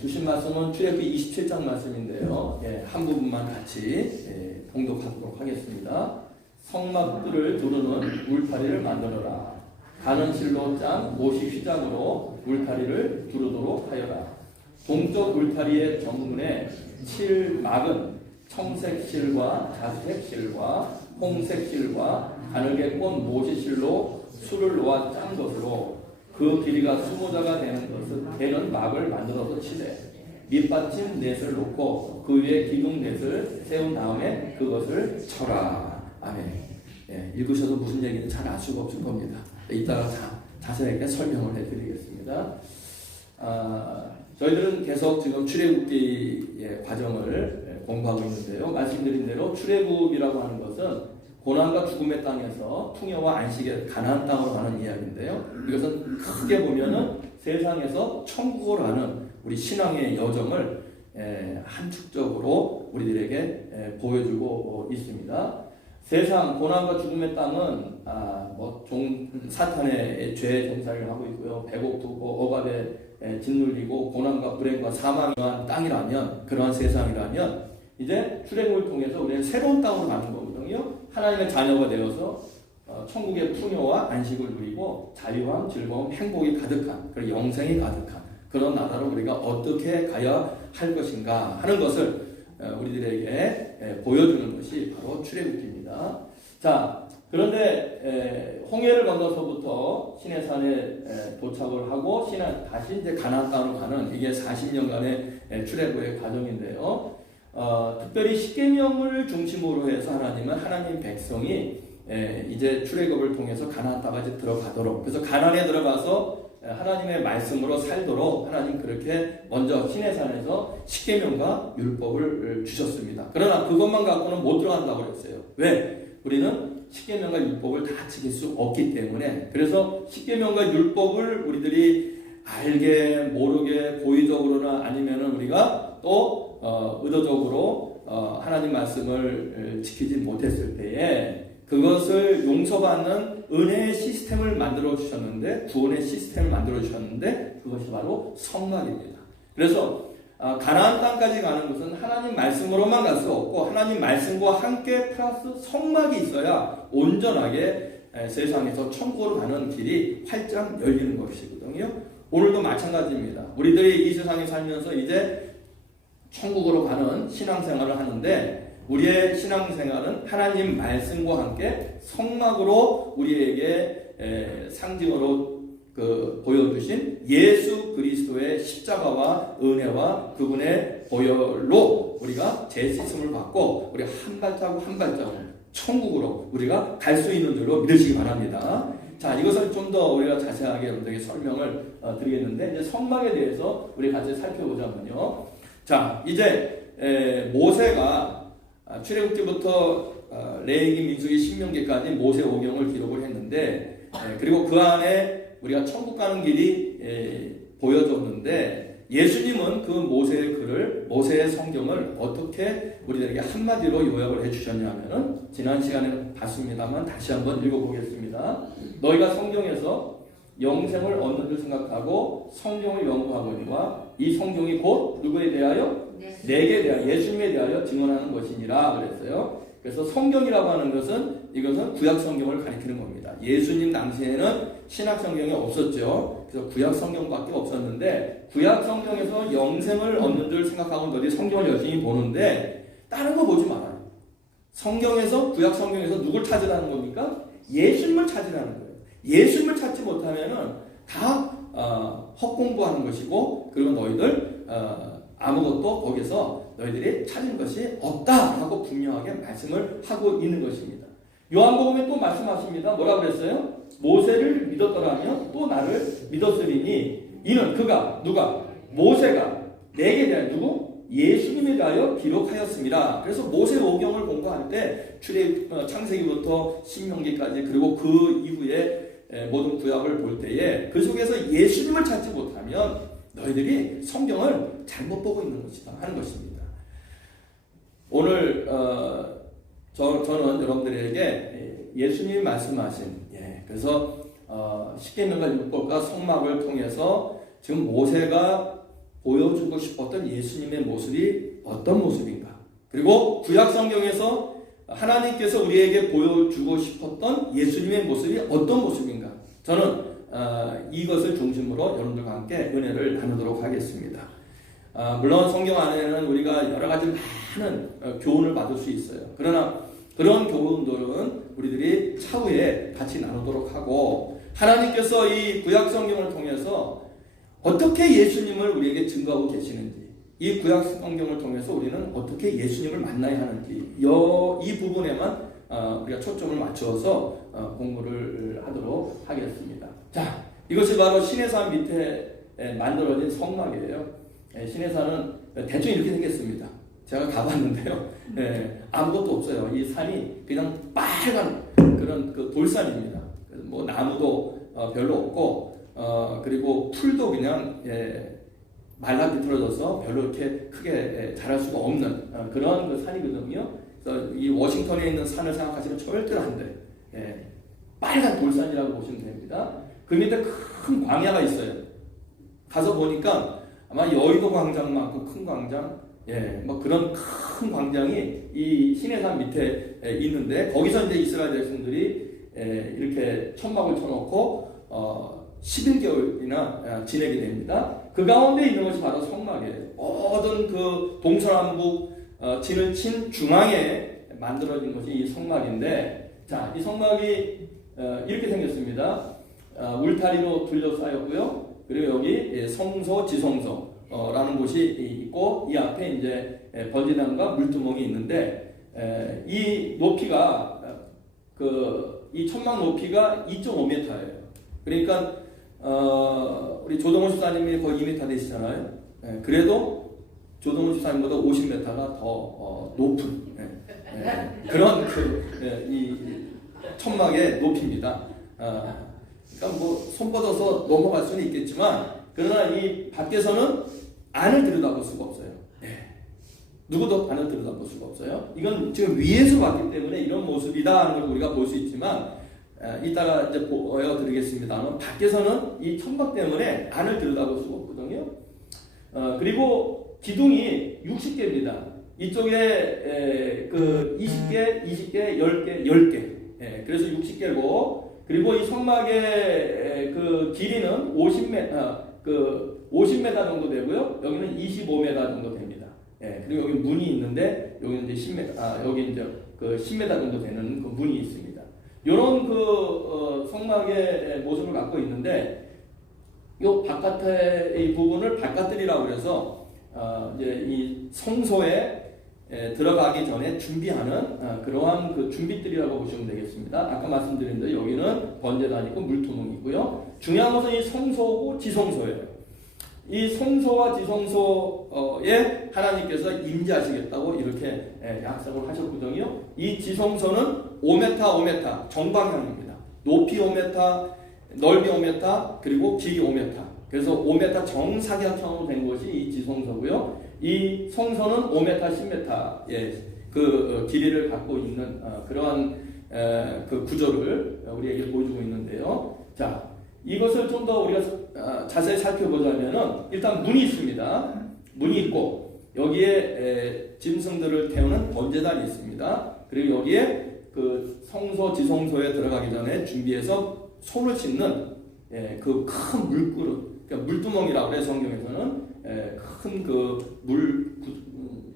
주신 말씀은 출애굽기 27장 말씀인데요. 한 부분만 같이 봉독하도록 하겠습니다. 성막들을 두르는 울타리를 만들어라. 가는 실로 짠 못이 휘장으로 울타리를 두르도록 하여라. 동쪽 울타리의 정문에 칠막은 청색 실과 자색 실과 홍색 실과 가늘게 꼰 못이 실로 술을 놓아 짠 것으로 그 길이가 20자가 되는 막을 만들어서 치되 밑받침 넷을 놓고 그 위에 기둥 넷을 세운 다음에 그것을 쳐라. 아멘. 읽으셔도 무슨 얘기인지 잘 알 수가 없을 겁니다. 이따가 자세하게 설명을 해드리겠습니다. 저희들은 계속 지금 출애굽기의 과정을 공부하고 있는데요. 말씀드린 대로 출애굽이라고 하는 것은 고난과 죽음의 땅에서 풍요와 안식의 가나안 땅으로 가는 이야기인데요. 이것은 크게 보면은 세상에서 천국으로 가는 우리 신앙의 여정을 함축적으로 우리들에게 보여주고 있습니다. 세상 고난과 죽음의 땅은 사탄의 죄에 종살이를 하고 있고요. 배고프고 억압에 짓눌리고 고난과 불행과 사망이 위한 땅이라면, 그러한 세상이라면 이제 출애굽을 통해서 우리는 새로운 땅으로 가는 거거든요. 하나님의 자녀가 되어서 천국의 풍요와 안식을 누리고 자유함, 즐거움, 행복이 가득한, 그리고 영생이 가득한 그런 나라로 우리가 어떻게 가야 할 것인가 하는 것을 우리들에게 보여주는 것이 바로 출애굽기입니다. 자, 그런데 홍해를 건너서부터 시내산에 도착을 하고 다시 이제 가나안 땅으로 가는 이게 40년간의 출애굽의 과정인데요. 특별히 십계명을 중심으로 해서 하나님 백성이 이제 출애굽을 통해서 가나안 땅까지 들어가도록, 그래서 가나안에 들어가서 하나님의 말씀으로 살도록 하나님 그렇게 먼저 시내산에서 십계명과 율법을 주셨습니다. 그러나 그것만 갖고는 못 들어간다고 그랬어요. 왜? 우리는 십계명과 율법을 다 지킬 수 없기 때문에. 그래서 십계명과 율법을 우리들이 알게 모르게 고의적으로나 아니면은 우리가 또 의도적으로 하나님 말씀을 지키지 못했을 때에 그것을 용서받는 은혜의 시스템을 만들어 주셨는데, 구원의 시스템을 만들어 주셨는데 그것이 바로 성막입니다. 그래서 가나안 땅까지 가는 것은 하나님 말씀으로만 갈 수 없고 하나님 말씀과 함께 플러스 성막이 있어야 온전하게 세상에서 천국으로 가는 길이 활짝 열리는 것이거든요. 오늘도 마찬가지입니다. 우리들이 이 세상에 살면서 이제 천국으로 가는 신앙생활을 하는데, 우리의 신앙생활은 하나님 말씀과 함께 성막으로 우리에게 상징으로 보여주신 예수 그리스도의 십자가와 은혜와 그분의 보혈로 우리가 재씻음을 받고 우리 한 발자국 한 발자국 천국으로 우리가 갈 수 있는 줄로 믿으시기 바랍니다. 자, 이것을 좀 더 우리가 자세하게 여러분들에게 설명을 드리겠는데, 이제 성막에 대해서 우리 같이 살펴보자면요. 자, 이제 모세가 출애굽기부터 레위기, 민수기, 신명기까지 모세 오경을 기록을 했는데, 그리고 그 안에 우리가 천국 가는 길이 보여줬는데, 예수님은 그 모세의 글을, 모세의 성경을 어떻게 우리들에게 한마디로 요약을 해주셨냐면은, 지난 시간에 봤습니다만 다시 한번 읽어보겠습니다. 너희가 성경에서 영생을 얻는 줄 생각하고 성경을 연구하거니와 이 성경이 곧 누구에 대하여? 내게 대하여, 예수님에 대하여 증언하는 것이니라 그랬어요. 그래서 성경이라고 하는 것은, 이것은 구약 성경을 가리키는 겁니다. 예수님 당시에는 신약 성경이 없었죠. 그래서 구약 성경밖에 없었는데, 구약 성경에서 영생을 얻는 줄 생각하고 너희 성경을 열심히 보는데 다른 거 보지 말아요. 성경에서, 구약 성경에서 누굴 찾으라는 겁니까? 예수님을 찾으라는 거예요. 예수님을 찾지 못하면은 다 헛공부하는 것이고, 그리고 너희들 아무것도 거기서 너희들이 찾은 것이 없다라고 분명하게 말씀을 하고 있는 것입니다. 요한복음에 또 말씀하십니다. 뭐라 그랬어요? 모세를 믿었더라면 또 나를 믿었으리니 이는 그가, 누가? 모세가 내게 대하여, 누구? 예수님에 대하여 기록하였습니다. 그래서 모세 오경을 공부할 때 창세기부터 신명기까지, 그리고 그 이후에 모든 구약을 볼 때에 그 속에서 예수님을 찾지 못하면 너희들이 성경을 잘못 보고 있는 것이다 하는 것입니다. 오늘 저는 여러분들에게 예수님이 말씀하신, 그래서 십계명과 율법과 성막을 통해서 지금 모세가 보여주고 싶었던 예수님의 모습이 어떤 모습인가? 그리고 구약 성경에서 하나님께서 우리에게 보여주고 싶었던 예수님의 모습이 어떤 모습인가? 저는 이것을 중심으로 여러분들과 함께 은혜를 나누도록 하겠습니다. 물론 성경 안에는 우리가 여러 가지 많은 교훈을 받을 수 있어요. 그러나 그런 교훈들은 우리들이 차후에 같이 나누도록 하고, 하나님께서 이 구약 성경을 통해서 어떻게 예수님을 우리에게 증거하고 계시는지, 이 구약 성경을 통해서 우리는 어떻게 예수님을 만나야 하는지, 이 부분에만 우리가 초점을 맞춰서 공부를 하도록 하겠습니다. 자, 이것이 바로 시내산 밑에 만들어진 성막이에요. 시내산은 대충 이렇게 생겼습니다. 제가 가봤는데요. 아무것도 없어요. 이 산이 그냥 빨간 그런 그 돌산입니다. 뭐 나무도 별로 없고, 그리고 풀도 그냥 말라 비틀어져서 별로 이렇게 크게 자랄 수가 없는 그런 그 산이거든요. 그래서 이 워싱턴에 있는 산을 생각하시면 절대로 안 돼요. 빨간 돌산이라고 보시면 됩니다. 그 밑에 큰 광야가 있어요. 가서 보니까 아마 여의도 광장만큼 큰 광장, 뭐 그런 큰 광장이 이 시내산 밑에 있는데, 거기서 이제 이스라엘 백성들이 이렇게 천막을 쳐놓고 11개월이나 지내게 됩니다. 그 가운데 있는 것이 바로 성막이에요. 모든 그 동서남북 진을 친 중앙에 만들어진 것이 이 성막인데, 자, 이 성막이 이렇게 생겼습니다. 울타리로 둘러싸였고요. 그리고 여기 성소, 지성소라는 곳이 있고, 이 앞에 이제 번제단과 물두멍이 있는데, 이 높이가 이 천막 높이가 2.5m예요. 그러니까 우리 조동훈 집사님이 거의 2m 되시잖아요. 그래도 조동훈 집사님보다 50m가 더 높은 그런 이 천막의 높이입니다. 그러니까 뭐 손 뻗어서 넘어갈 수는 있겠지만, 그러나 이 밖에서는 안을 들여다볼 수가 없어요. 누구도 안을 들여다볼 수가 없어요. 이건 지금 위에서 봤기 때문에 이런 모습이다 하는 걸 우리가 볼 수 있지만, 이따가 이제 보여드리겠습니다만, 밖에서는 이 천막 때문에 안을 들여다볼 수가 없거든요. 그리고 기둥이 60개입니다. 이쪽에 그 20개, 10개, 10개. 그래서 60개고, 그리고 이 성막의 그 길이는 50m 정도 되고요. 여기는 25m 정도 됩니다. 그리고 여기 문이 있는데, 여기는 이제 10m, 여기 이제 그 10m 정도 되는 그 문이 있습니다. 이런 그 성막의 모습을 갖고 있는데, 이 바깥의 이 부분을 바깥들이라고 그래서 이제 이 성소에 들어가기 전에 준비하는 그러한 그 준비들이라고 보시면 되겠습니다. 아까 말씀드린 대로 여기는 번제단이고 물두멍이고요. 중요한 것은 이 성소고 지성소예요. 이 성소와 지성소에 하나님께서 임재하시겠다고 이렇게 약속을 하셨거든요. 이 지성소는 5m 정방향입니다. 높이 5m, 넓이 5m, 그리고 길이 5m. 그래서 5m 정사각형으로 된 것이 이 지성소고요. 이 성소는 5m, 10m의 그 길이를 갖고 있는 그러한 그 구조를 우리에게 보여주고 있는데요. 자, 이것을 좀 더 우리가 자세히 살펴보자면은, 일단 문이 있습니다. 문이 있고, 여기에 짐승들을 태우는 번제단이 있습니다. 그리고 여기에 그 성소, 지성소에 들어가기 전에 준비해서 손을 씻는 그 큰 물그릇, 그러니까 물두멍이라고 해요. 성경에서는 큰 그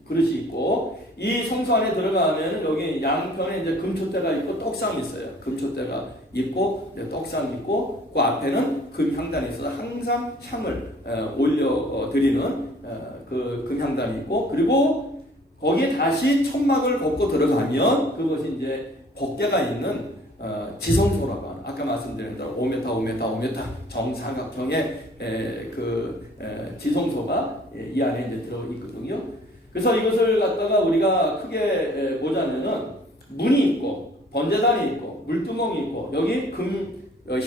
그릇이 있고, 이 성소 안에 들어가면 여기 양편에 이제 금촛대가 있고 떡상이 있어요. 금촛대가 있고 떡상이 있고, 그 앞에는 금향단이 있어서 항상 향을 올려드리는 그 금향단이 있고, 그리고 거기에 다시 천막을 걷고 들어가면 그것이 이제 법궤가 있는 지성소라고 하는, 아까 말씀드린 대로 5m 정사각형의 지성소가 이 안에 이제 들어 있거든요. 그래서 이것을 갖다가 우리가 크게 보자면은, 문이 있고 번제단이 있고 물두멍이 있고, 여기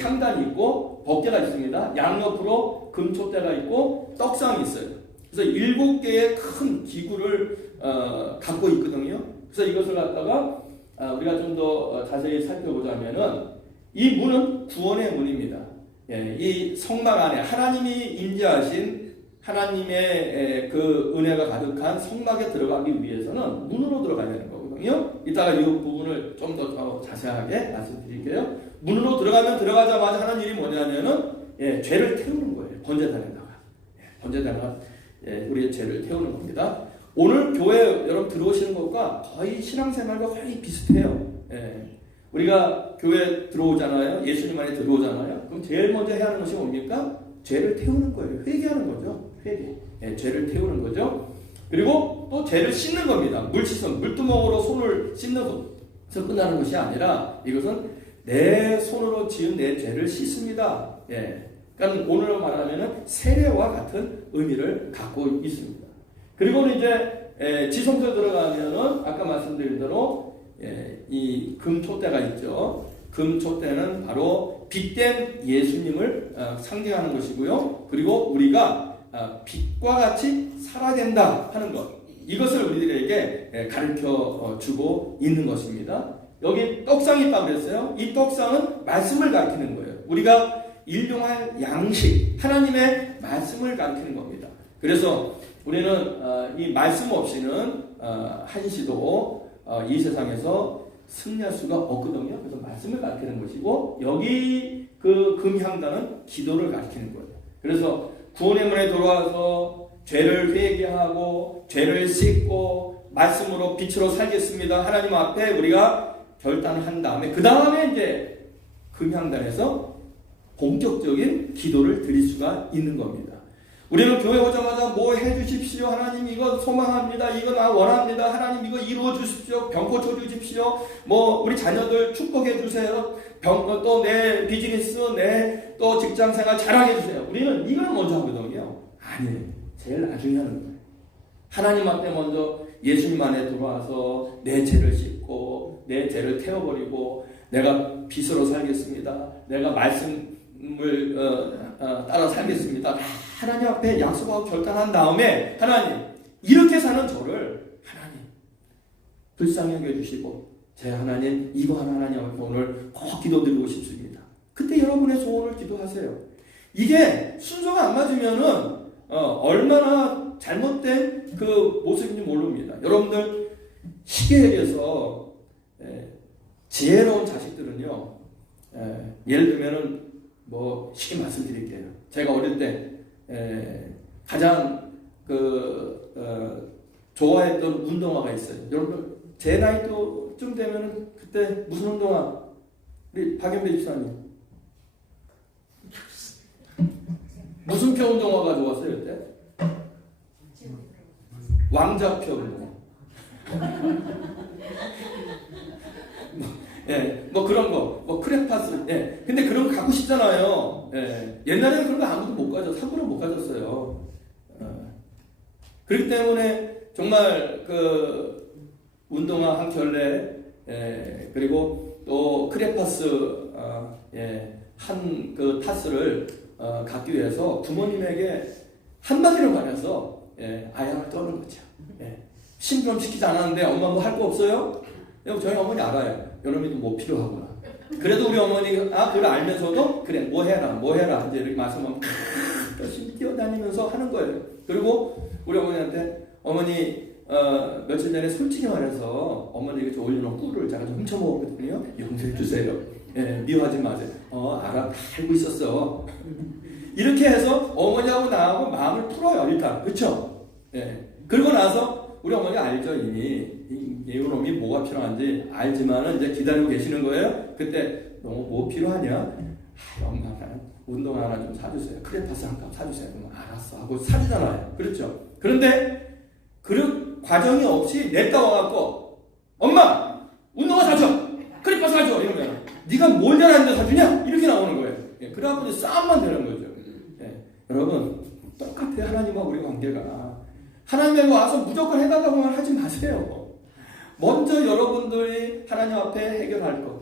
향단이 있고 법궤가 있습니다. 양옆으로 금촛대가 있고 떡상이 있어요. 그래서 7개의 큰 기구를 갖고 있거든요. 그래서 이것을 갖다가 우리가 좀 더 자세히 살펴보자면은, 이 문은 구원의 문입니다. 이 성막 안에 하나님이 임재하신 하나님의 그 은혜가 가득한 성막에 들어가기 위해서는 문으로 들어가야 되는 거거든요. 이따가 이 부분을 좀 더 자세하게 말씀드릴게요. 문으로 들어가자마자 하는 일이 뭐냐면은 죄를 태우는 거예요. 번제단에다가 번제단에다가 우리의 죄를 태우는 겁니다. 오늘 교회 여러분 들어오시는 것과 거의 신앙생활과 거의 비슷해요. 우리가 교회 들어오잖아요. 예수님 안에 들어오잖아요. 그럼 제일 먼저 해야 하는 것이 뭡니까? 죄를 태우는 거예요. 회개하는 거죠. 회개. 죄를 태우는 거죠. 그리고 또 죄를 씻는 겁니다. 물 씻음, 물두멍으로 손을 씻는 것에서 끝나는 것이 아니라 이것은 내 손으로 지은 내 죄를 씻습니다. 그러니까 오늘 말하면은 세례와 같은 의미를 갖고 있습니다. 그리고 이제 지성소에 들어가면은 아까 말씀드린 대로 이 금촛대가 있죠. 금촛대는 바로 빛된 예수님을 상징하는 것이고요. 그리고 우리가 빛과 같이 살아야 된다 하는 것, 이것을 우리들에게 가르쳐 주고 있는 것입니다. 여기 떡상이 있다고 그랬어요. 이 떡상은 말씀을 가르치는 거예요. 우리가 일용할 양식, 하나님의 말씀을 가르치는 겁니다. 그래서 우리는 이 말씀 없이는 한시도 이 세상에서 승리할 수가 없거든요. 그래서 말씀을 가르치는 것이고, 여기 그 금향단은 기도를 가르치는 거예요. 그래서 구원의 문에 들어와서 죄를 회개하고 죄를 씻고 말씀으로 빛으로 살겠습니다. 하나님 앞에 우리가 결단을 한 다음에 그 다음에 이제 금향단에서 본격적인 기도를 드릴 수가 있는 겁니다. 우리는 교회 오자마자 뭐 해주십시오. 하나님 이거 소망합니다. 이거 나 원합니다. 하나님 이거 이루어 주십시오. 병 고쳐 주십시오. 뭐 우리 자녀들 축복해 주세요. 또 내 비즈니스, 내 또 직장 생활 잘하게 해주세요. 우리는 이걸 먼저 하거든요. 아니에요. 제일 나중에 하는 거예요. 하나님 앞에 먼저 예수님 안에 들어와서 내 죄를 씻고 내 죄를 태워버리고 내가 빛으로 살겠습니다. 내가 말씀을 따라 살겠습니다. 하나님 앞에 약속하고 결단한 다음에 하나님 이렇게 사는 저를 하나님 불쌍히 여겨주시고 제 하나님 이번 하나님 앞에 오늘 꼭 기도드리고 싶습니다. 그때 여러분의 소원을 기도하세요. 이게 순서가 안 맞으면은 얼마나 잘못된 그 모습인지 모릅니다. 여러분들 시계에서 지혜로운 자식들은요, 예를 들면은 뭐 쉽게 말씀드릴게요. 제가 어릴 때 가장 좋아했던 운동화가 있어요. 여러분들 제 나이쯤 되면은 그때 무슨 운동화? 우리 박연배 집사님 무슨 표 운동화가 좋았어요 그때? 왕자표 운동화. 뭐 그런 거, 뭐 크레파스. 근데 그런 거 갖고 싶잖아요. 옛날에는 그런 거 아무도 못 가졌어요. 사고를 못 가졌어요. 그렇기 때문에 정말 그 운동화 한 켤레, 그리고 또 크레파스 한 그 타스를 갖기 위해서 부모님에게 한마디로 말해서 아양을 떠는 거죠. 심부름 시키지 않았는데 엄마 뭐 할 거 없어요? 저희 어머니 알아요. 여러분이 뭐 필요하구나. 그래도 우리 어머니가 그걸 알면서도 그래 뭐 해라 이제 이렇게 말씀하면 열심히 뛰어다니면서 하는 거예요. 그리고 우리 어머니한테 어머니 며칠 전에 솔직히 말해서 어머니가 저 올려놓은 꿀을 제가 좀 훔쳐먹었거든요. 용서해 주세요. 미워하지 마세요. 알아, 다 알고 있었어. 이렇게 해서 어머니하고 나하고 마음을 풀어요. 일단 그렇죠? 그러고 나서 우리 어머니가 알죠. 이미 이놈이 뭐가 필요한지 알지만은 이제 기다리고 계시는 거예요. 그때 너무 뭐 필요하냐? 엄마 운동화 하나 좀 사주세요. 크레파스 한 컵 사주세요. 그럼 알았어 하고 사주잖아요. 그렇죠? 그런데 그 과정이 없이 냈다 와갖고 엄마 운동화 사줘. 크레파스 사줘. 이러면 네가 뭘 잘하는데 사주냐? 이렇게 나오는 거예요. 그래갖고 싸움만 되는 거죠. 여러분 똑같아요. 하나님과 우리 관계가. 하나님에게 와서 무조건 해달라고만 하지 마세요. 먼저 여러분들이 하나님 앞에 해결할 것.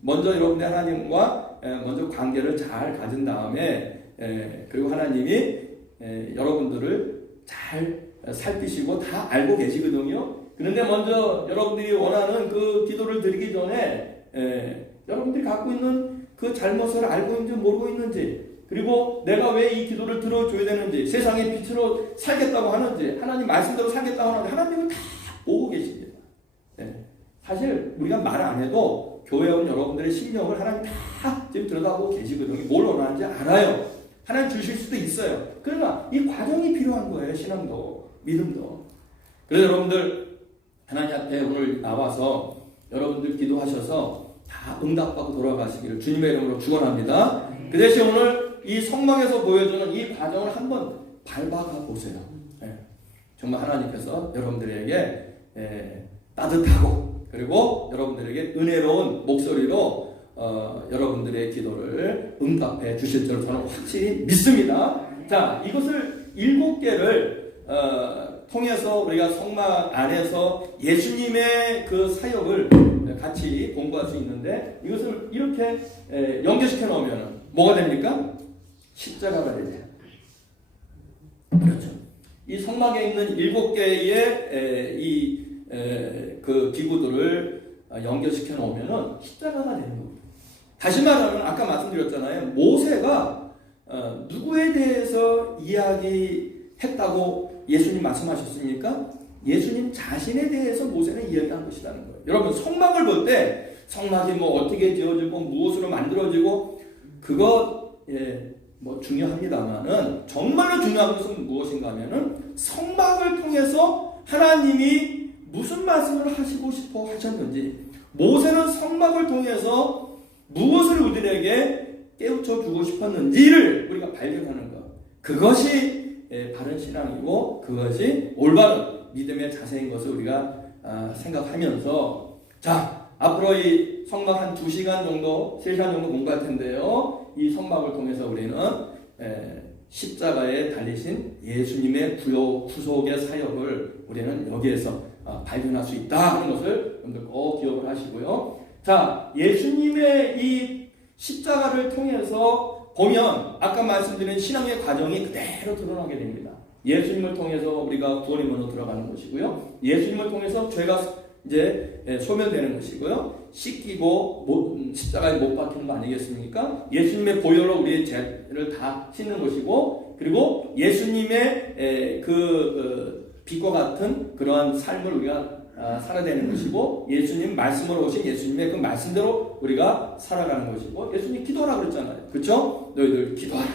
먼저 여러분들 하나님과 먼저 관계를 잘 가진 다음에 그리고 하나님이 여러분들을 잘 살피시고 다 알고 계시거든요. 그런데 먼저 여러분들이 원하는 그 기도를 드리기 전에 여러분들이 갖고 있는 그 잘못을 알고 있는지 모르고 있는지 그리고 내가 왜 이 기도를 들어줘야 되는지, 세상의 빛으로 살겠다고 하는지, 하나님 말씀대로 살겠다고 하는지 하나님은 다 보고 계십니다. 네. 사실 우리가 말 안 해도 교회 온 여러분들의 심령을 하나님 다 지금 들여다보고 계시거든요. 뭘 원하는지 알아요. 하나님 주실 수도 있어요. 그러나 이 과정이 필요한 거예요. 신앙도 믿음도. 그래서 여러분들 하나님 앞에 오늘 나와서 여러분들 기도하셔서 다 응답받고 돌아가시기를 주님의 이름으로 축원합니다. 그 대신 오늘 이 성막에서 보여주는 이 과정을 한번 밟아가 보세요. 네. 정말 하나님께서 여러분들에게 따뜻하고 그리고 여러분들에게 은혜로운 목소리로 여러분들의 기도를 응답해 주실 줄 저는 확실히 믿습니다. 자, 이것을 7개를 통해서 우리가 성막 안에서 예수님의 그 사역을 같이 공부할 수 있는데, 이것을 이렇게 연결시켜 놓으면 뭐가 됩니까? 십자가가 되죠. 그렇죠. 이 성막에 있는 7개의 그 기구들을 연결시켜 놓으면 십자가가 되는 겁니다. 다시 말하면 아까 말씀드렸잖아요. 모세가 누구에 대해서 이야기했다고 예수님 말씀하셨습니까? 예수님 자신에 대해서 모세는 이야기한 것이라는 거예요. 여러분, 성막을 볼 때 성막이 뭐 어떻게 지어지고 무엇으로 만들어지고 그거 뭐 중요합니다만은 정말로 중요한 것은 무엇인가 하면은 성막을 통해서 하나님이 무슨 말씀을 하시고 싶어 하셨는지, 모세는 성막을 통해서 무엇을 우리에게 깨우쳐 주고 싶었는지를 우리가 발견하는 것, 그것이 바른 신앙이고 그것이 올바른 믿음의 자세인 것을 우리가 생각하면서, 자, 앞으로 이 성막 한 2시간 정도 3시간 정도 공부할 텐데요, 이 성막을 통해서 우리는 십자가에 달리신 예수님의 구속의 사역을 우리는 여기에서 발견할 수 있다 하는 것을 여러분들 꼭 기억을 하시고요. 자, 예수님의 이 십자가를 통해서 보면 아까 말씀드린 신앙의 과정이 그대로 드러나게 됩니다. 예수님을 통해서 우리가 구원의 문으로 들어가는 것이고요. 예수님을 통해서 죄가 이제 소멸되는 것이고요. 씻기고 십자가에 못 박히는 거 아니겠습니까? 예수님의 보혈로 우리의 죄를 다 씻는 것이고, 그리고 예수님의 빛과 같은 그러한 삶을 우리가 살아야 되는 것이고, 예수님 말씀으로 오신 예수님의 그 말씀대로 우리가 살아가는 것이고, 예수님 기도하라 그랬잖아요. 그렇죠? 너희들 기도하라,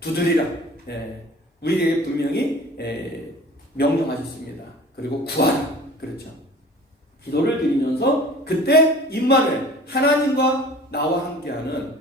두드리라, 우리에게 분명히 명령하셨습니다. 그리고 구하라, 그렇죠? 기도를 드리면서 그때 임마누엘, 하나님과 나와 함께하는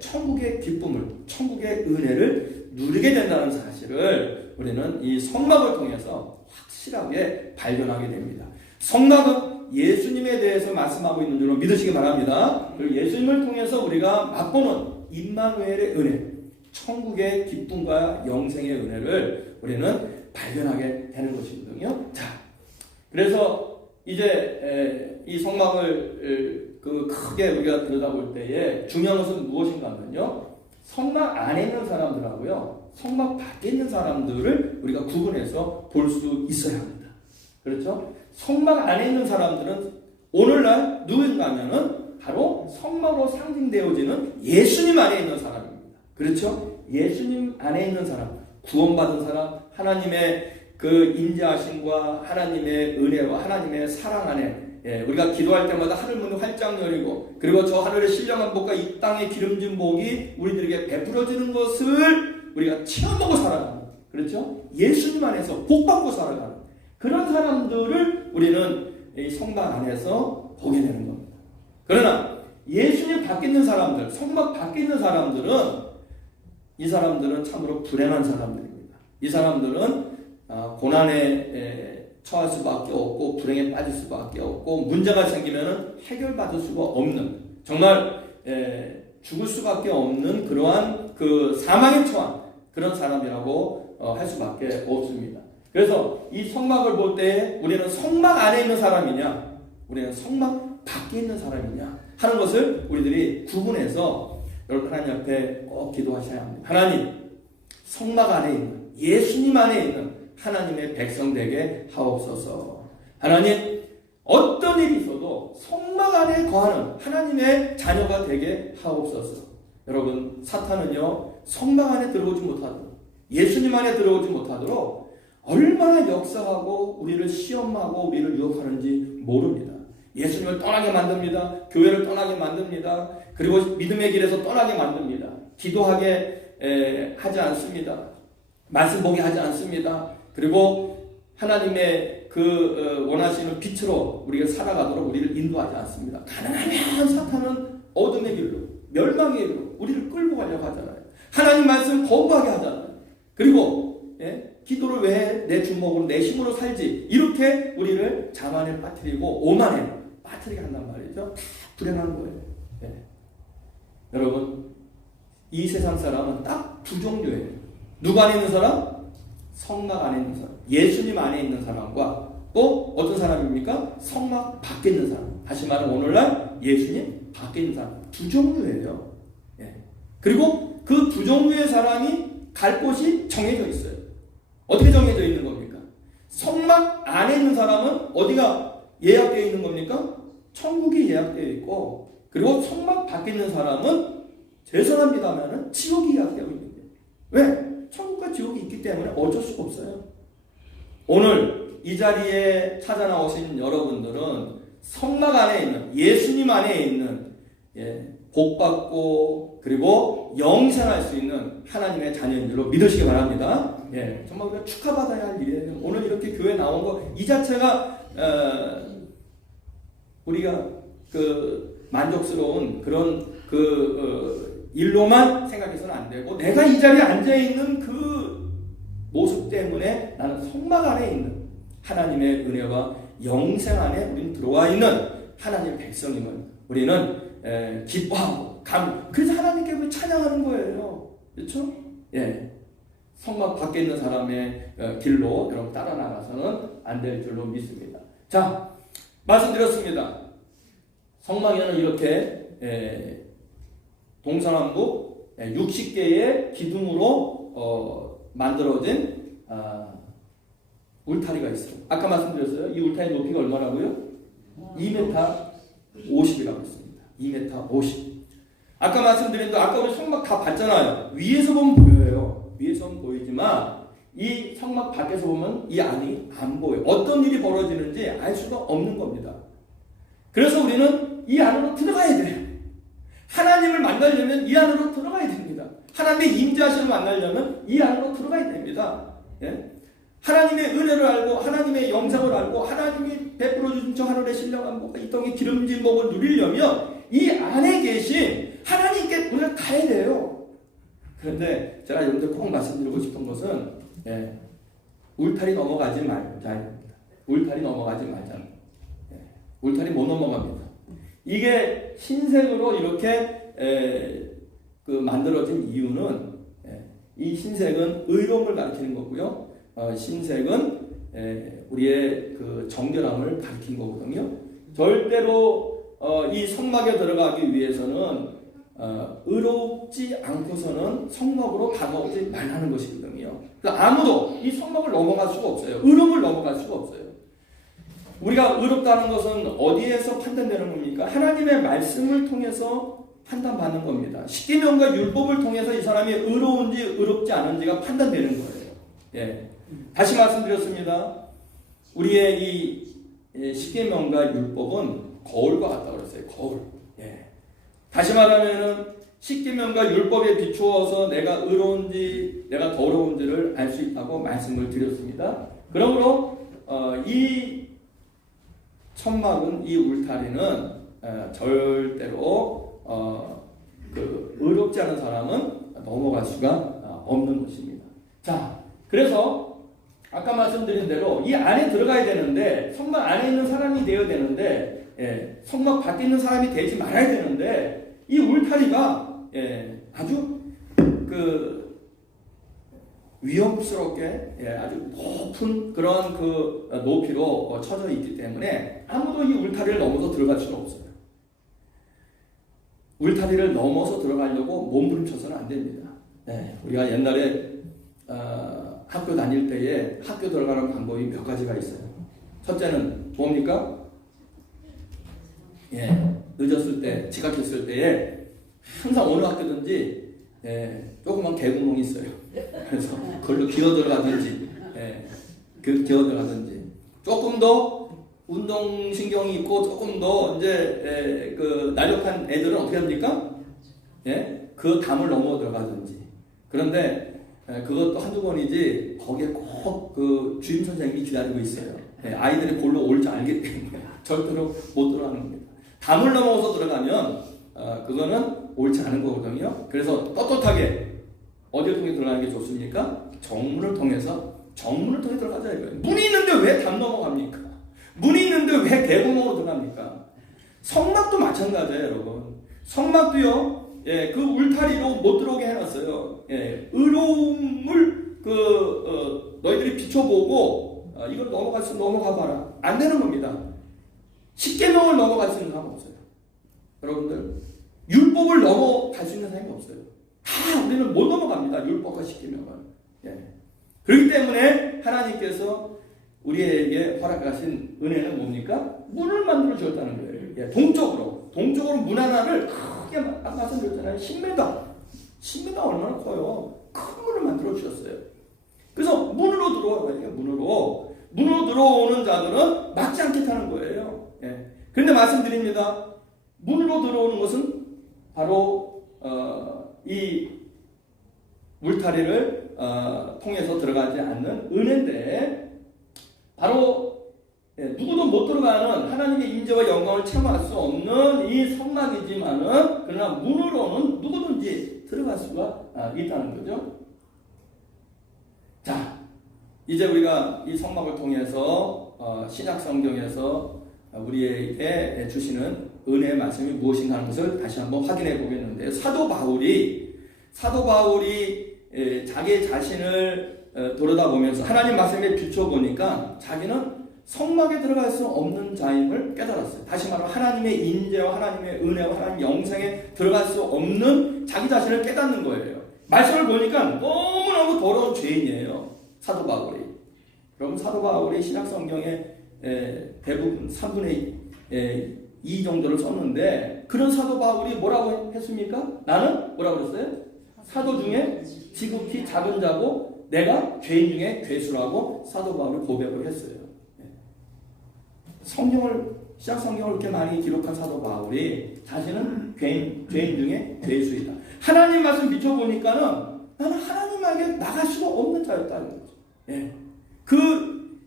천국의 기쁨을, 천국의 은혜를 누리게 된다는 사실을 우리는 이 성막을 통해서 확실하게 발견하게 됩니다. 성막은 예수님에 대해서 말씀하고 있는 줄로 믿으시기 바랍니다. 그리고 예수님을 통해서 우리가 맛보는 임마누엘의 은혜, 천국의 기쁨과 영생의 은혜를 우리는 발견하게 되는 것이거든요. 자, 그래서 이제 이 성막을 크게 우리가 들여다볼 때에 중요한 것은 무엇인가 하면요, 성막 안에 있는 사람들하고요, 성막 밖에 있는 사람들을 우리가 구분해서 볼 수 있어야 합니다. 그렇죠? 성막 안에 있는 사람들은 오늘날 누구인가 하면은 바로 성막으로 상징되어지는 예수님 안에 있는 사람입니다. 그렇죠? 예수님 안에 있는 사람, 구원받은 사람, 하나님의 그 인자하심과 하나님의 은혜와 하나님의 사랑 안에, 우리가 기도할 때마다 하늘 문이 활짝 열리고, 그리고 저 하늘의 신령한 복과 이 땅의 기름진 복이 우리들에게 베풀어지는 것을 우리가 체험하고 살아가는, 그렇죠? 예수님 안에서 복받고 살아가는 그런 사람들을 우리는 이 성막 안에서 보게 되는 겁니다. 그러나 예수님 밖에 있는 사람들, 성막 밖에 있는 사람들은, 이 사람들은 참으로 불행한 사람들입니다. 이 사람들은 고난에 처할 수밖에 없고, 불행에 빠질 수밖에 없고, 문제가 생기면 해결받을 수가 없는, 정말 죽을 수밖에 없는 그러한 그 사망에 처한 그런 사람이라고 할 수밖에 없습니다. 그래서 이 성막을 볼 때 우리는 성막 안에 있는 사람이냐, 우리는 성막 밖에 있는 사람이냐 하는 것을 우리들이 구분해서 여러분 하나님 앞에 꼭 기도하셔야 합니다. 하나님, 성막 안에 있는, 예수님 안에 있는 하나님의 백성 되게 하옵소서. 하나님, 어떤 일이 있어도 성막 안에 거하는 하나님의 자녀가 되게 하옵소서. 여러분, 사탄은요, 성막 안에 들어오지 못하도록, 예수님 안에 들어오지 못하도록 얼마나 역사하고 우리를 시험하고 우리를 유혹하는지 모릅니다. 예수님을 떠나게 만듭니다. 교회를 떠나게 만듭니다. 그리고 믿음의 길에서 떠나게 만듭니다. 기도하게 하지 않습니다. 말씀 보게 하지 않습니다. 그리고 하나님의 그 원하시는 빛으로 우리가 살아가도록 우리를 인도하지 않습니다. 가능하면 사탄은 어둠의 길로, 멸망의 길로 우리를 끌고 가려고 하잖아요. 하나님 말씀 거부하게 하잖아요. 그리고 기도를 왜 내 주먹으로 내 힘으로 살지, 이렇게 우리를 자만에 빠뜨리고 오만에 빠뜨리게 한단 말이죠. 불행한 거예요. 여러분, 이 세상 사람은 딱 두 종류예요. 누구 안에 있는 사람? 성막 안에 있는 사람, 예수님 안에 있는 사람과 또 어떤 사람입니까? 성막 밖에 있는 사람. 다시 말하면 오늘날 예수님 밖에 있는 사람. 두 종류예요. 그리고 그 두 종류의 사람이 갈 곳이 정해져 있어요. 어떻게 정해져 있는 겁니까? 성막 안에 있는 사람은 어디가 예약되어 있는 겁니까? 천국이 예약되어 있고, 그리고 성막 밖에 있는 사람은 죄송합니다만은 지옥이 예약되어 있는 거예요. 왜? 천국과 지옥이 있기 때문에 어쩔 수가 없어요. 오늘 이 자리에 찾아 나오신 여러분들은 성막 안에 있는, 예수님 안에 있는 복받고 그리고 영생할 수 있는 하나님의 자녀인 줄로 믿으시기 바랍니다. 정말 우리가 축하받아야 할 일이에요. 오늘 이렇게 교회 나온 거 이 자체가 우리가 그 만족스러운 그런 일로만 생각해서는 안 되고, 내가 이 자리에 앉아있는 그 모습 때문에 나는 성막 안에 있는 하나님의 은혜와 영생 안에 우리는 들어와 있는 하나님의 백성임을 우리는 기뻐하고 그래서 하나님께 찬양하는 거예요. 그렇죠? 성막 밖에 있는 사람의 길로 여러분 따라 나가서는 안 될 줄로 믿습니다. 자, 말씀드렸습니다. 성막에는 이렇게 동서남북 60개의 기둥으로 만들어진 울타리가 있어요. 아까 말씀드렸어요. 이 울타리 높이가 얼마라고요? 2m 50이라고 했습니다. 2m 50. 아까 말씀드린 아까 우리 성막 다 봤잖아요. 위에서 보면 보여요. 위에서는 보이지만 이 성막 밖에서 보면 이 안이 안 보여요. 어떤 일이 벌어지는지 알 수가 없는 겁니다. 그래서 우리는 이 안으로 들어가야 돼요. 하나님을 만나려면 이 안으로 들어가야 됩니다. 하나님의 임재하심을 만나려면 이 안으로 들어가야 됩니다. 하나님의 은혜를 알고 하나님의 영상을 알고 하나님이 베풀어 주신 저 하늘의 신령한 복과 이 땅의 기름진 복을 누리려면 이 안에 계신 하나님께 우리가 가야 돼요. 그런데 제가 여러분들 꼭 말씀드리고 싶은 것은 울타리 넘어가지 말자입니다. 울타리 넘어가지 말자. 울타리 못 넘어갑니다. 이게 흰색으로 이렇게 만들어진 이유는 이 흰색은 의로움을 가리키는 거고요. 흰색은 우리의 그 정결함을 가리킨 거거든요. 절대로 이 성막에 들어가기 위해서는 의롭지 않고서는 성막으로 다가오지 말라는 것이거든요. 그러니까 아무도 이 성막을 넘어갈 수가 없어요. 의로움을 넘어갈 수가 없어요. 우리가 의롭다는 것은 어디에서 판단되는 겁니까? 하나님의 말씀을 통해서 판단받는 겁니다. 십계명과 율법을 통해서 이 사람이 의로운지 의롭지 않은지가 판단되는 거예요. 다시 말씀드렸습니다. 우리의 이 십계명과 율법은 거울과 같다고 그랬어요. 거울. 다시 말하면은 십계명과 율법에 비추어서 내가 의로운지 내가 더러운지를 알 수 있다고 말씀을 드렸습니다. 그러므로 이 천막은, 이 울타리는 절대로 의롭지 않은 사람은 넘어갈 수가 없는 것입니다. 자, 그래서 아까 말씀드린 대로 이 안에 들어가야 되는데, 성막 안에 있는 사람이 되어야 되는데, 성막 밖에 있는 사람이 되지 말아야 되는데, 이 울타리가 아주 위험스럽게 아주 높은 그런 높이로 쳐져 있기 때문에 아무도 이 울타리를 넘어서 들어갈 수는 없어요. 울타리를 넘어서 들어가려고 몸부림쳐서는 안 됩니다. 우리가 옛날에 학교 다닐 때에 학교 들어가는 방법이 몇 가지가 있어요. 첫째는 뭡니까? 늦었을 때, 지각했을 때에 항상 어느 학교든지 조그만 개구멍이 있어요. 그래서 그걸로 기어 들어가든지, 기어 들어가든지, 조금 더 운동신경이 있고 조금 더 이제 그 나력한 애들은 어떻게 합니까? 그 담을 넘어 들어가든지. 그런데 그것도 한두 번이지 거기에 꼭 그 주임 선생님이 기다리고 있어요. 아이들이 골로 올 줄 알기 때문에 절대로 못 들어가는 겁니다. 담을 넘어서 들어가면 그거는 옳지 않은 거거든요. 그래서 떳떳하게 어디를 통해 들어가는 게 좋습니까? 정문을 통해서 들어가자 이거예요. 문이 있는데 왜 담 넘어갑니까? 문이 있는데 왜 개구멍으로 들어갑니까? 성막도 마찬가지예요, 여러분. 성막도요. 그 울타리로 못 들어오게 해놨어요. 의로움을 너희들이 비춰보고 이걸 넘어갈 수 넘어가봐라. 안 되는 겁니다. 십계명을 넘어갈 수 있는 사람 없어요. 여러분들 율법을 넘어갈 수 있는 사람이 없어요. 다 우리는 못 넘어갑니다. 율법과 십계명을. 그렇기 때문에 하나님께서 우리에게 허락하신 은혜는 뭡니까? 문을 만들어 주었다는 거예요. 동쪽으로 문 하나를 크게 아까 말씀드렸잖아요. 10m 얼마나 커요. 큰 문을 만들어 주셨어요. 그래서 문으로 들어와요. 문으로 들어오는 자들은 막지 않겠다는 거예요. 그런데 말씀드립니다. 문으로 들어오는 것은 바로 이 울타리를 통해서 들어가지 않는 은혜인데, 바로 누구도 못 들어가는 하나님의 임재와 영광을 체험할 수 없는 이 성막이지만은, 그러나 문으로는 누구든지 들어갈 수가 있다는 거죠. 자, 이제 우리가 이 성막을 통해서 신약 성경에서 우리에게 주시는 은혜의 말씀이 무엇인가 하는 것을 다시 한번 확인해 보겠는데, 사도 바울이 자기 자신을 돌아다보면서 하나님 말씀에 비춰보니까 자기는 성막에 들어갈 수 없는 자임을 깨달았어요. 다시 말하면 하나님의 인재와 하나님의 은혜와 하나님의 영생에 들어갈 수 없는 자기 자신을 깨닫는 거예요. 말씀을 보니까 너무너무 더러운 죄인이에요. 사도 바울이. 그럼 사도 바울이 신약 성경에 대부분 3분의 2 정도를 썼는데, 그런 사도 바울이 뭐라고 했습니까? 나는 뭐라고 했어요? 사도 중에 지극히 작은 자고 내가 죄인 중에 괴수라고 사도 바울이 고백을 했어요. 신약 성경을 이렇게 많이 기록한 사도 바울이 자신은 죄인 중에 괴수이다. 하나님 말씀 비춰보니까는 나는 하나님에게 나갈 수가 없는 자였다는 거죠. 그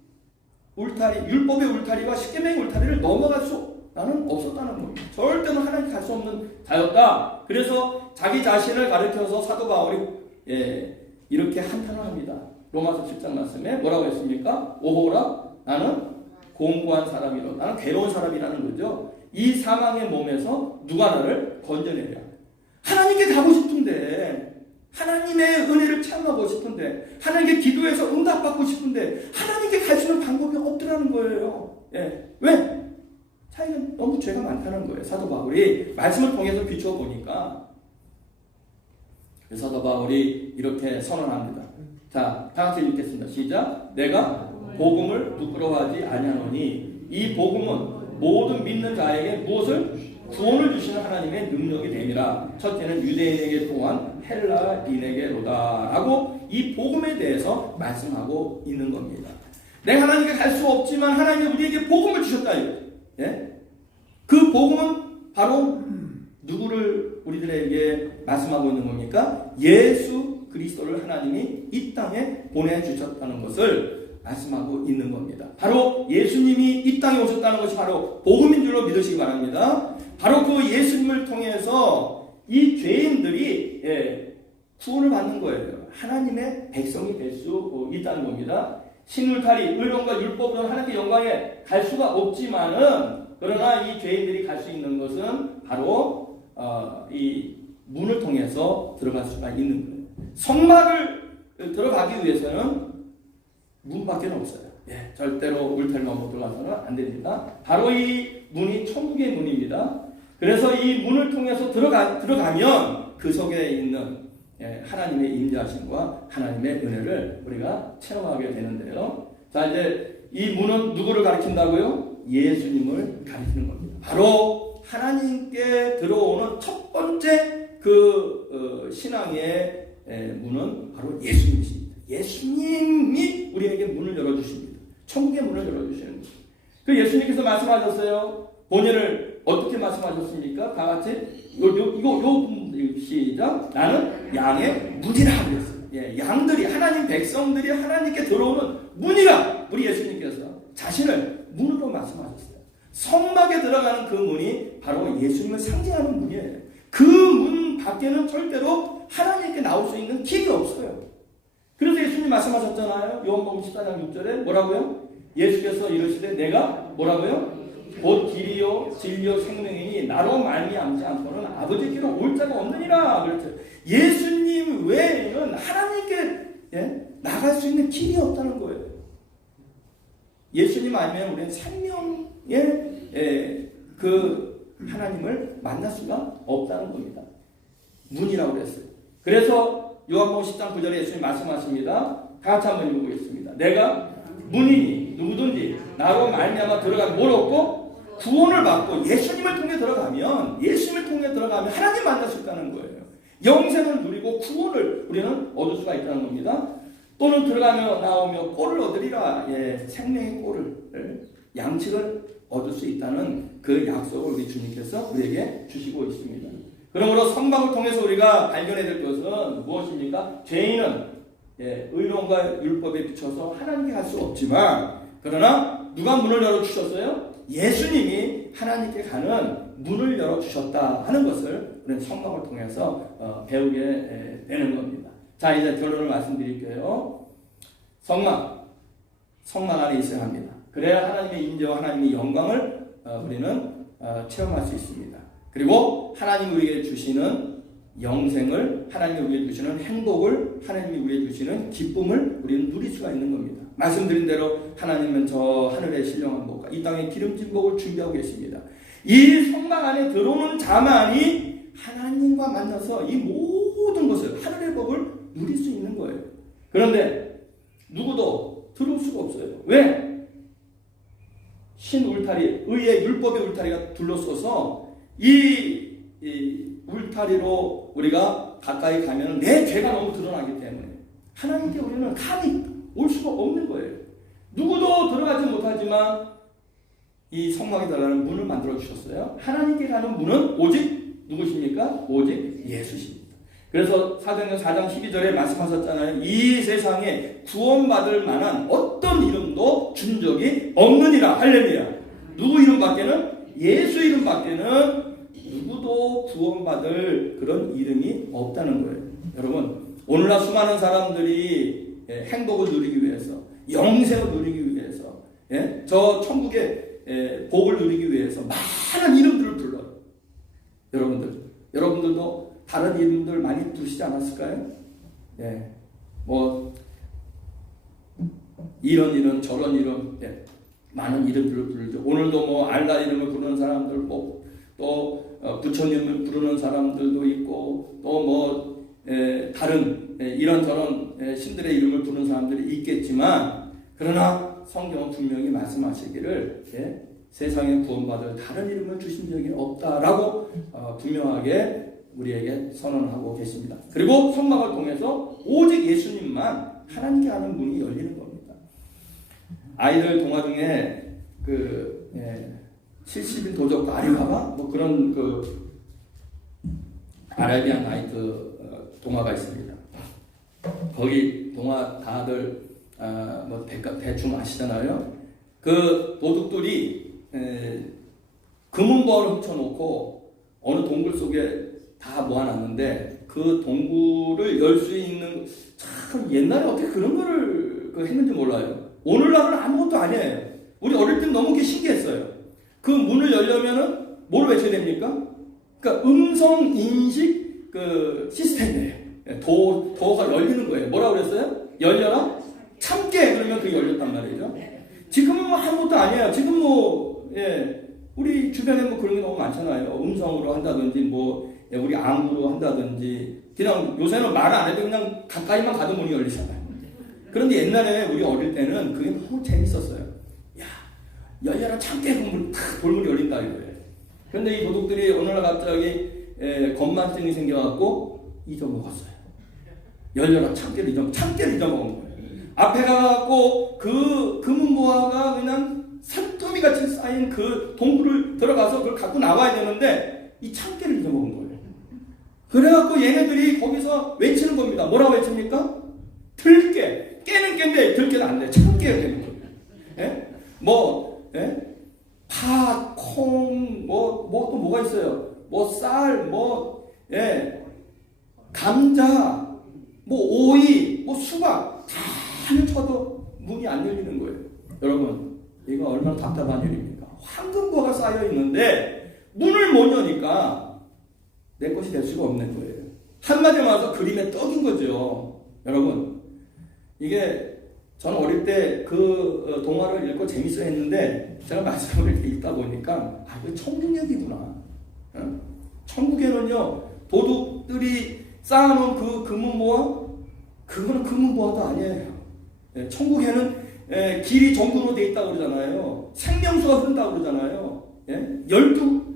울타리, 율법의 울타리와 십계명의 울타리를 넘어갈 수 나는 없었다는 겁니다. 절대로 하나님 갈 수 없는 자였다. 그래서 자기 자신을 가리켜서 사도 바울이 이렇게 한탄을 합니다. 로마서 10장 말씀에 뭐라고 했습니까? 오호라, 나는 공고한 사람이로, 나는 괴로운 사람이라는 거죠. 이 사망의 몸에서 누가 나를 건져내랴. 하나님께 가고 싶은데, 하나님의 은혜를 체험하고 싶은데, 하나님께 기도해서 응답받고 싶은데 하나님께 갈 수 있는 방법이 없더라는 거예요. 왜? 자기가 너무 죄가 많다는 거예요. 사도 바울이 말씀을 통해서 비춰보니까. 사도 바울이 이렇게 선언합니다. 자, 다 같이 읽겠습니다. 시작. 내가 복음을 부끄러워하지 아니하노니 이 복음은 모든 믿는 자에게 무엇을? 구원을 주시는 하나님의 능력이 됨이라. 첫째는 유대인에게 또한 헬라인에게로다 라고 이 복음에 대해서 말씀하고 있는 겁니다. 내가 하나님께 갈 수 없지만 하나님이 우리에게 복음을 주셨다. 그 복음은 바로 누구를 우리들에게 말씀하고 있는 겁니까? 예수 그리스도를 하나님이 이 땅에 보내주셨다는 것을 말씀하고 있는 겁니다. 바로 예수님이 이 땅에 오셨다는 것이 바로 복음인 줄로 믿으시기 바랍니다. 바로 그 예수님을 통해서 이 죄인들이 구원을 받는 거예요. 하나님의 백성이 될 수 있다는 겁니다. 신울타리, 의론과 율법으로는 하나님의 영광에 갈 수가 없지만은, 그러나 이 죄인들이 갈 수 있는 것은 바로 이 문을 통해서 들어갈 수가 있는 거예요. 성막을 들어가기 위해서는 문밖에 없어요. 절대로 울타리 넘어 들어가서는 안 됩니다. 바로 이 문이 천국의 문입니다. 그래서 이 문을 통해서 들어가면 그 속에 있는 하나님의 임재하심과 하나님의 은혜를 우리가 체험하게 되는데요. 자, 이제 이 문은 누구를 가리킨다고요? 예수님을 가리키는 겁니다. 바로 하나님께 들어오는 첫 번째 신앙의 문은 바로 예수님이십니다. 예수님이 우리에게 문을 열어주십니다. 천국의 문을 열어주시는 거예요. 그 예수님께서 말씀하셨어요. 본인을 어떻게 말씀하셨습니까? 다 같이 이거 시작. 나는 양의 문이라 그랬어요. 예, 양들이 하나님 백성들이 하나님께 들어오는 문이라 우리 예수님께서 자신을 문으로 말씀하셨어요. 성막에 들어가는 그 문이 바로 예수님을 상징하는 문이에요. 그 문 밖에는 절대로 하나님께 나올 수 있는 길이 없어요. 그래서 예수님 말씀하셨잖아요. 요한복음 14장 6절에 뭐라고요? 예수께서 이르시되 내가 뭐라고요? 곧 길이요 진리요 생명이니 나로 말미암지 않고는 아버지께로 올 자가 없느니라. 그렇죠. 예수님 외에는 하나님께 나갈 수 있는 길이 없다는 거예요. 예수님 아니면 우리는 생명의 하나님을 만날 수가 없다는 겁니다. 문이라고 그랬어요. 그래서 요한복음 10장 9절에 예수님 말씀하십니다. 다 같이 한번 읽어보겠습니다. 내가 문이니 누구든지 나로 말미암아 들어가면 뭘 얻고 구원을 받고 예수님을 통해 들어가면 하나님 만날 수 있다는 거예요. 영생을 누리고 구원을 우리는 얻을 수가 있다는 겁니다. 또는 들어가며 나오며 꼴을 얻으리라. 생명의 꼴을 양식을 얻을 수 있다는 그 약속을 우리 주님께서 우리에게 주시고 있습니다. 그러므로 성막을 통해서 우리가 발견해야 될 것은 무엇입니까? 죄인은 의로움과 율법에 비춰서 하나님께 갈 수 없지만 그러나 누가 문을 열어주셨어요? 예수님이 하나님께 가는 문을 열어주셨다 하는 것을 우리는 성막을 통해서 배우게 되는 겁니다. 자, 이제 결론을 말씀드릴게요. 성막 안에 있어야 합니다. 그래야 하나님의 인재와 하나님의 영광을 우리는 체험할 수 있습니다. 그리고 하나님이 우리에게 주시는 영생을, 하나님이 우리에게 주시는 행복을, 하나님이 우리에게 주시는 기쁨을 우리는 누릴 수가 있는 겁니다. 말씀드린 대로 하나님은 저 하늘의 신령한 복과 이 땅의 기름진 복을 준비하고 계십니다. 이 성막 안에 들어오는 자만이 하나님과 만나서 이 모든 것을, 하늘의 복을 누릴 수 있는 거예요. 그런데 누구도 들어올 수가 없어요. 왜? 신울타리, 의의 율법의 울타리가 둘러서서 이 울타리로 우리가 가까이 가면 내 죄가 너무 드러나기 때문에 하나님께 우리는 감히 올 수가 없는 거예요. 누구도 들어가지 못하지만 이 성막에 들어가는 문을 만들어 주셨어요. 하나님께 가는 문은 오직 누구십니까? 오직 예수십니다. 그래서 사도행전 4장 12절에 말씀하셨잖아요. 이 세상에 구원받을 만한 어떤 이름도 준 적이 없느니라. 할렐루야. 누구 이름 밖에는? 예수 이름 밖에는 누구도 구원받을 그런 이름이 없다는 거예요. 여러분, 오늘날 수많은 사람들이 행복을 누리기 위해서, 영생을 누리기 위해서, 저 천국의 복을 누리기 위해서 많은 이름들을 불러요. 여러분들도 다른 이름들 많이 부르시지 않았을까요? 이런 이름, 저런 이름, 많은 이름들을 부르죠. 오늘도 알라 이름을 부르는 사람들, 또 부처님을 부르는 사람들도 있고, 또 다른 이런저런 신들의 이름을 부르는 사람들이 있겠지만, 그러나 성경은 분명히 말씀하시기를 세상에 구원받을 다른 이름을 주신 적이 없다라고 분명하게 우리에게 선언하고 계십니다. 그리고 성막을 통해서 오직 예수님만 하나님께 가는 문이 열리는 겁니다. 아이들 동화 중에 70인 도적 아리바바 그런 아라비안 나이트 동화가 있습니다. 거기 동화 다들 대충 아시잖아요. 그 도둑들이 금은보화를 훔쳐놓고 어느 동굴 속에 다 모아놨는데 그 동굴을 열 수 있는, 참 옛날에 어떻게 그런 거를 했는지 몰라요. 오늘날은 아무것도 아니에요. 우리 어릴 때 너무 신기했어요. 그 문을 열려면은 뭘 외쳐야 됩니까? 그러니까 음성 인식 시스템이에요. 도어가 열리는 거예요. 뭐라고 그랬어요? 열려라? 참깨! 그러면 그게 열렸단 말이죠. 지금은 아무것도 아니에요. 지금 우리 주변에 그런 게 너무 많잖아요. 음성으로 한다든지, 우리 암으로 한다든지, 그냥 요새는 말 안 해도 그냥 가까이만 가도 문이 열리잖아요. 그런데 옛날에 우리 어릴 때는 그게 너무 재밌었어요. 야, 열려라 참깨! 그러면 탁 돌문이 열린다 이거예요. 그런데 이 도둑들이 어느 날 갑자기 건망증이 생겨갖고 잊어먹었어요. 열려라 참깨를 잊어먹은 거예요. 앞에 가갖고 그 금은보화가 그냥 산더미같이 쌓인 그 동굴을 들어가서 그걸 갖고 나와야 되는데 이 참깨를 잊어먹은 거예요. 그래갖고 얘네들이 거기서 외치는 겁니다. 뭐라고 외칩니까? 들깨. 깨는 깨인데 들깨는 안 돼. 참깨가 되는 거예요. 예? 팥, 콩, 또 뭐가 있어요? 쌀, 감자, 오이, 수박 다 쳐도 문이 안 열리는 거예요. 여러분, 이거 얼마나 답답한 일입니까? 황금보가 쌓여 있는데 문을 못 여니까 내 것이 될 수가 없는 거예요. 한마디로 말해서 그림의 떡인 거죠. 여러분, 이게 저는 어릴 때 그 동화를 읽고 재밌어 했는데 제가 말씀을 이렇게 읽다 보니까 이거 천국 얘기구나. 천국에는요 도둑들이 쌓아놓은 그 금은보화 그거는 금은보화도 아니에요. 천국에는 길이 정도로 돼 있다고 그러잖아요. 생명수가 흐른다고 그러잖아요. 12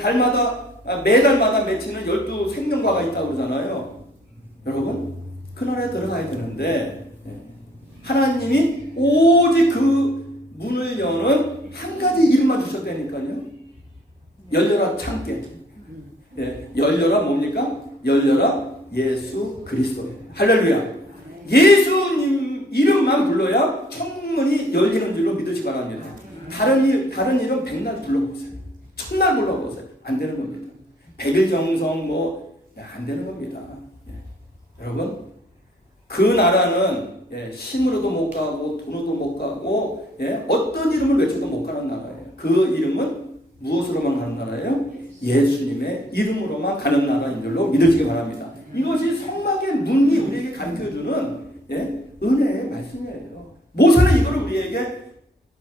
달마다 매달마다 맺히는 12 생명과가 있다고 그러잖아요. 여러분 그 나라에 들어가야 되는데 하나님이 오직 그 문을 여는 한 가지 이름만 주셨다니까요. 열려라 참깨. 열려라 뭡니까? 열려라 예수 그리스도. 할렐루야. 예수님 이름만 불러야 천문이 열리는 줄로 믿으시기 바랍니다. 다른 이름 100날 불러보세요. 1000날 불러보세요. 안 되는 겁니다. 100일 정성 안 되는 겁니다. 여러분 그 나라는 힘으로도 못 가고 돈으로도 못 가고 어떤 이름을 외쳐도 못 가는 나라예요. 그 이름은 무엇으로만 가는 나라예요? 예수님의 이름으로만 가는 나라인 줄로 믿으시기 바랍니다. 이것이 성막의 문이 우리에게 가르쳐주는 은혜의 말씀이에요. 모세는 이걸 우리에게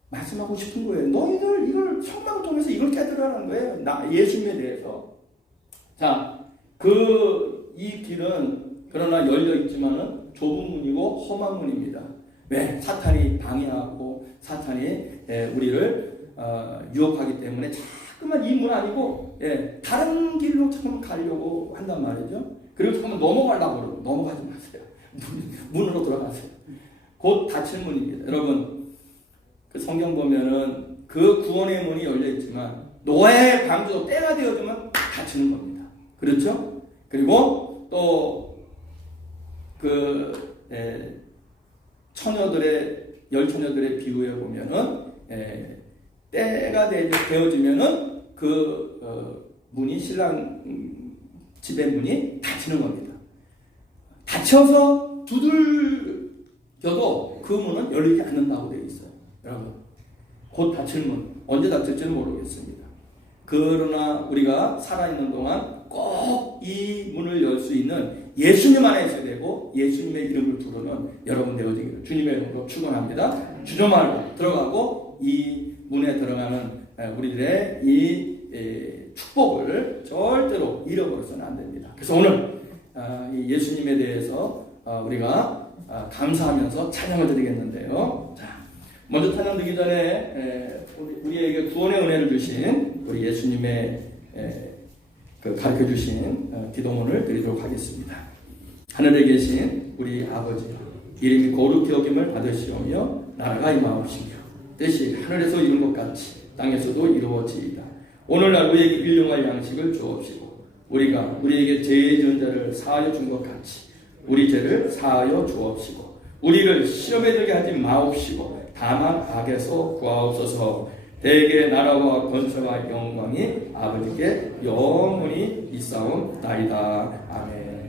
말씀하고 싶은 거예요. 너희들 이걸 성막을 통해서 이걸 깨달으라는 거예요. 예수님에 대해서. 자, 이 길은 그러나 열려 있지만은 좁은 문이고 험한 문입니다. 왜? 사탄이 방해하고 사탄이 우리를 유혹하기 때문에 자꾸만 이 문 아니고 다른 길로 자꾸만 가려고 한단 말이죠. 그리고 자꾸만 넘어가려고 그러고 넘어가지 마세요. 문으로 들어가세요. 곧 닫힐 문입니다. 여러분 그 성경 보면은 그 구원의 문이 열려 있지만 노아의 방주도 때가 되어지면 닫히는 겁니다. 그렇죠? 그리고 또 열처녀들의 비유에 보면은 때가 되어지면은 문이 신랑 집의 문이 닫히는 겁니다. 닫혀서 두들겨도 그 문은 열리지 않는다고 되어 있어요. 여러분 곧 닫힐 문 언제 닫힐지는 모르겠습니다. 그러나 우리가 살아있는 동안 꼭 이 문을 열 수 있는 예수님 안에 있어야 되고 예수님의 이름을 부르는 여러분 되어지기를 주님의 이름으로 축원합니다. 주저 말고 들어가고 이 문에 들어가는 우리들의 이 축복을 절대로 잃어버려서는 안 됩니다. 그래서 오늘 이 예수님에 대해서 우리가 감사하면서 찬양을 드리겠는데요. 자, 먼저 찬양 드리기 전에 우리에게 구원의 은혜를 주신 우리 예수님의 가르쳐 주신 기도문을 드리도록 하겠습니다. 하늘에 계신 우리 아버지 이름이 거룩히 여김을 받으시오며 나라가 임하옵시며 뜻이 하늘에서 이룬 것 같이 땅에서도 이루어지이다. 오늘날 우리에게 일용할 양식을 주옵시고 우리가 우리에게 죄 지은 자를 사하여 준 것 같이 우리 죄를 사하여 주옵시고 우리를 시험에 들게 하지 마옵시고 다만 악에서 구하옵소서. 대개 나라와 권세와 영광이 아버지께 영원히 있사옵나이다. 아멘.